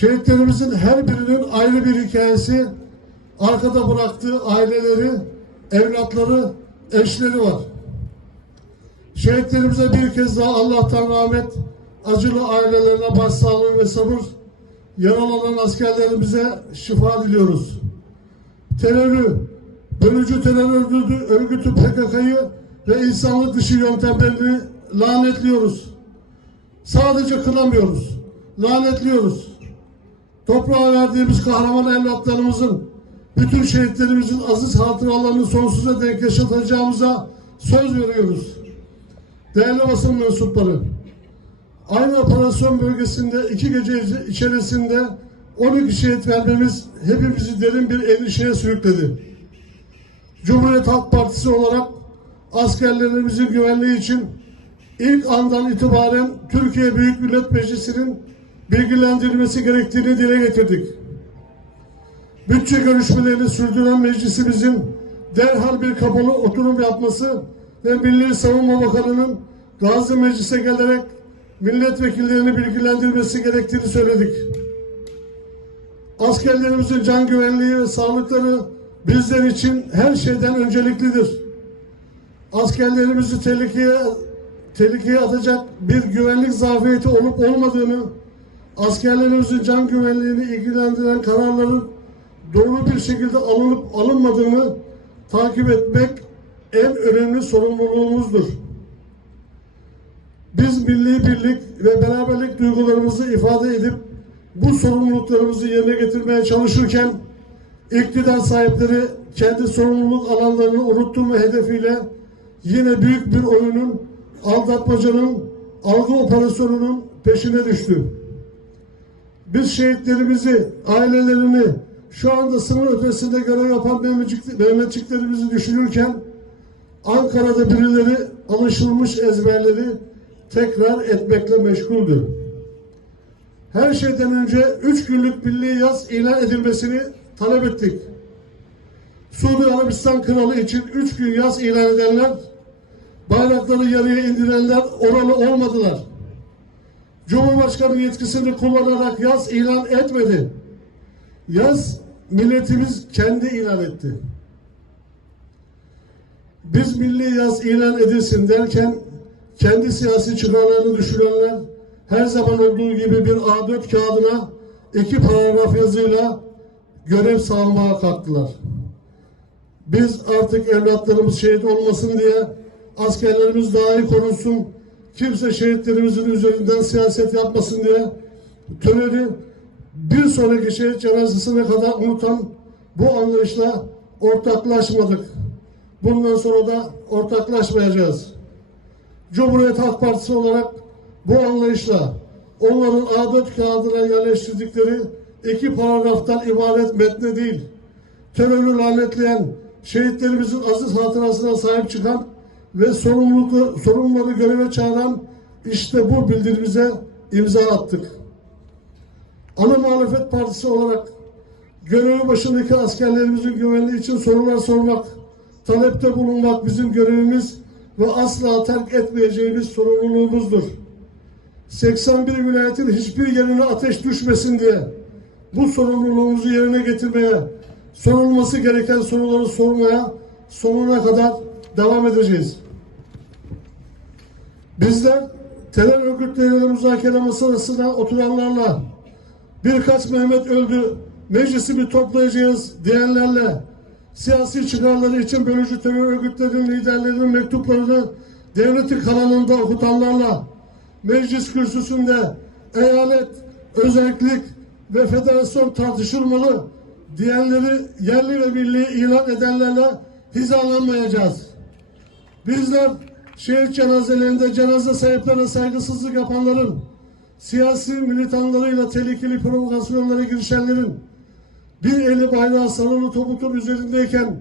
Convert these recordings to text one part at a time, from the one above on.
Şehitlerimizin her birinin ayrı bir hikayesi, arkada bıraktığı aileleri, evlatları, eşleri var. Şehitlerimize bir kez daha Allah'tan rahmet, acılı ailelerine başsağlığı ve sabır, yaralanan askerlerimize şifa diliyoruz. Terörü, bölücü terör örgütü, örgütü PKK'yı ve insanlık dışı yöntemlerini lanetliyoruz. Sadece kınamıyoruz, lanetliyoruz. Toprağa verdiğimiz kahraman evlatlarımızın, bütün şehitlerimizin aziz hatıralarını sonsuza dek yaşatacağımıza söz veriyoruz. Değerli basın mensupları, aynı operasyon bölgesinde iki gece içerisinde 12 şehit vermemiz hepimizi derin bir endişeye sürükledi. Cumhuriyet Halk Partisi olarak askerlerimizin güvenliği için ilk andan itibaren Türkiye Büyük Millet Meclisi'nin bilgilendirilmesi gerektiğini dile getirdik. Bütçe görüşmelerini sürdüren meclisimizin derhal bir kapalı oturum yapması ve Milli Savunma Bakanı'nın Gazi Meclis'e gelerek milletvekillerini bilgilendirmesi gerektiğini söyledik. Askerlerimizin can güvenliği ve sağlıkları bizler için her şeyden önceliklidir. Askerlerimizi tehlikeye tehlikeye atacak bir güvenlik zafiyeti olup olmadığını, askerlerimizin can güvenliğini ilgilendiren kararların doğru bir şekilde alınıp alınmadığını takip etmek en önemli sorumluluğumuzdur. Biz milli birlik ve beraberlik duygularımızı ifade edip bu sorumluluklarımızı yerine getirmeye çalışırken iktidar sahipleri kendi sorumluluk alanlarını unutturma hedefiyle yine büyük bir oyunun aldatmacanın algı operasyonunun peşine düştü. Biz şehitlerimizi, ailelerini, şu anda sınır ötesinde görev yapan Mehmetçik- Mehmetçiklerimizi düşünürken Ankara'da birileri alışılmış ezberleri tekrar etmekle meşguldür. Her şeyden önce üç günlük milli yaz ilan edilmesini talep ettik. Suudi Arabistan kralı için üç gün yaz ilan edenler, bayrakları yarıya indirenler oralı olmadılar. Cumhurbaşkanı yetkisini kullanarak yaz ilan etmedi. Yaz milletimiz kendi ilan etti. Biz milli yaz ilan edilsin derken kendi siyasi çıkarlarını düşünenler her zaman olduğu gibi bir A4 kağıdına iki paragraf yazıyla görev sağlamaya kalktılar. Biz artık evlatlarımız şehit olmasın diye askerlerimiz daha iyi korunsun, kimse şehitlerimizin üzerinden siyaset yapmasın diye töreni bir sonraki şehit cenazesine kadar unutan bu anlayışla ortaklaşmadık. Bundan sonra da ortaklaşmayacağız. Cumhuriyet Halk Partisi olarak bu anlayışla onların A4 kağıdına yerleştirdikleri iki paragraftan ibaret metne değil, terörü lanetleyen, şehitlerimizin aziz hatırasına sahip çıkan ve sorumluluklu, sorumluları göreve çağıran işte bu bildirimize imza attık. Ana muhalefet partisi olarak görevi başındaki askerlerimizin güvenliği için sorular sormak, talepte bulunmak bizim görevimiz ve asla terk etmeyeceğimiz sorumluluğumuzdur. 81 vilayetin hiçbir yerine ateş düşmesin diye bu sorumluluğumuzu yerine getirmeye, sorulması gereken soruları sormaya sonuna kadar devam edeceğiz. Bizler terör örgütleriyle müzakere masasına oturanlarla birkaç Mehmet öldü, meclisi bir toplayacağız diyenlerle siyasi çıkarları için bölücü terör örgütlerinin liderlerinin mektuplarını devleti kanalında okutanlarla meclis kürsüsünde eyalet, özellik ve federasyon tartışılmalı diyenleri yerli ve milli ilan edenlerle hizalanmayacağız. Bizler şehir cenazelerinde cenaze sahiplerine saygısızlık yapanların, siyasi militanlarıyla tehlikeli provokasyonlara girişenlerin, bir eli bayrağı sarılı topukun üzerindeyken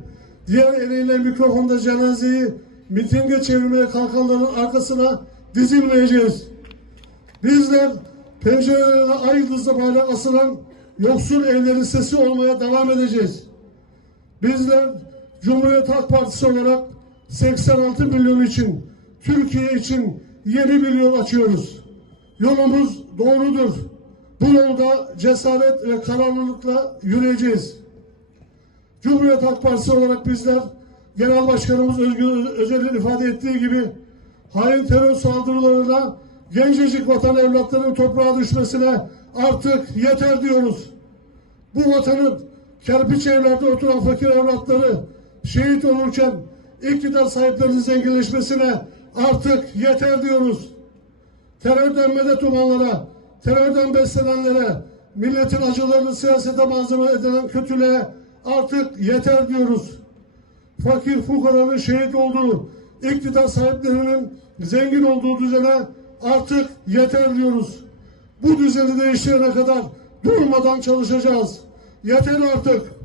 diğer eliyle mikrofonda cenazeyi mitinge çevirmeye kalkanların arkasına dizilmeyeceğiz. Bizler pencerelerine ay yıldızlı bayrak asılan yoksul evlerin sesi olmaya devam edeceğiz. Bizler Cumhuriyet Halk Partisi olarak 86 milyon için, Türkiye için yeni bir yol açıyoruz. Yolumuz doğrudur. Bu yolda cesaret ve kararlılıkla yürüyeceğiz. Cumhuriyet Halk Partisi olarak bizler Genel Başkanımız Özgür Özel'in ifade ettiği gibi hain terör saldırılarına gencecik vatan evlatlarının toprağa düşmesine artık yeter diyoruz. Bu vatanın kerpiç evlerde oturan fakir evlatları şehit olurken iktidar sahiplerinin zenginleşmesine artık yeter diyoruz. Terörden medet umanlara, terörden beslenenlere, milletin acılarını siyasete malzeme edilen kötülüğe artık yeter diyoruz. Fakir fukaranın şehit olduğu, iktidar sahiplerinin zengin olduğu düzene artık yeter diyoruz. Bu düzeni değiştirene kadar durmadan çalışacağız. Yeter artık.